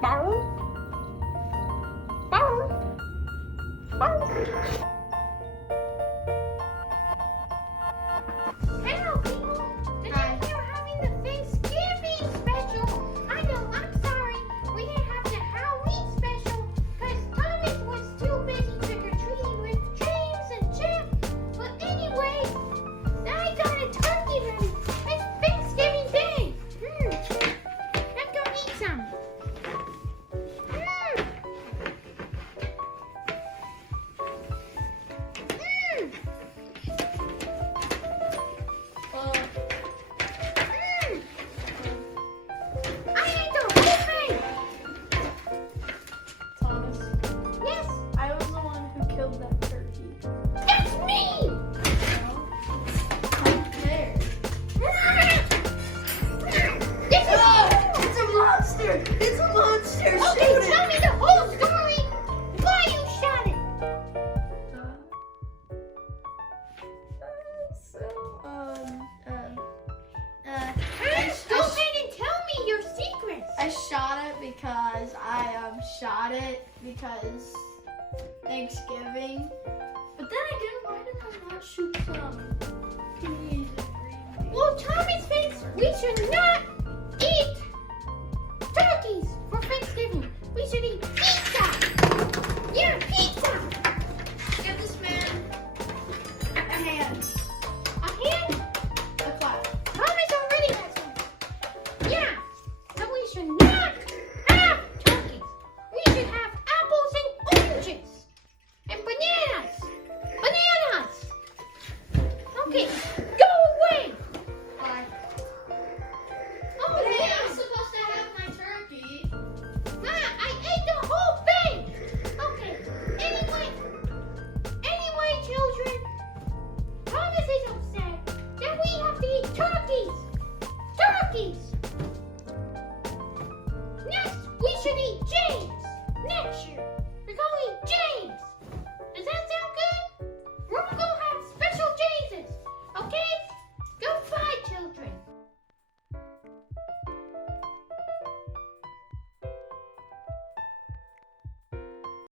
Bow. Bow. Bow. Hello, people. Today we are having the Thanksgiving special. I know, I'm sorry. We didn't have the Halloween special because Thomas was too busy trick-or-treating with James and Jeff. But anyway, I got a turkey ready. It's Thanksgiving Day. Let's go eat some. I ate the whole thing. Thomas, Yes, I was the one who killed that turkey. that's me. How dare? This is It's a monster! It's a monster! okay. Tell me the whole story. Why you shot it? Go ahead and tell me your secrets. I shot it because I shot it because Thanksgiving. But then again, why did I not shoot some peas and green Well, Thomas thinks we should not eat turkeys for Thanksgiving. We should eat pizza. Yeah, pizza. Give this man a hand. A hand? A clap. Thomas already has one. Yeah. So we should not have turkeys. We should have apples and oranges. And bananas. Bananas. Okay.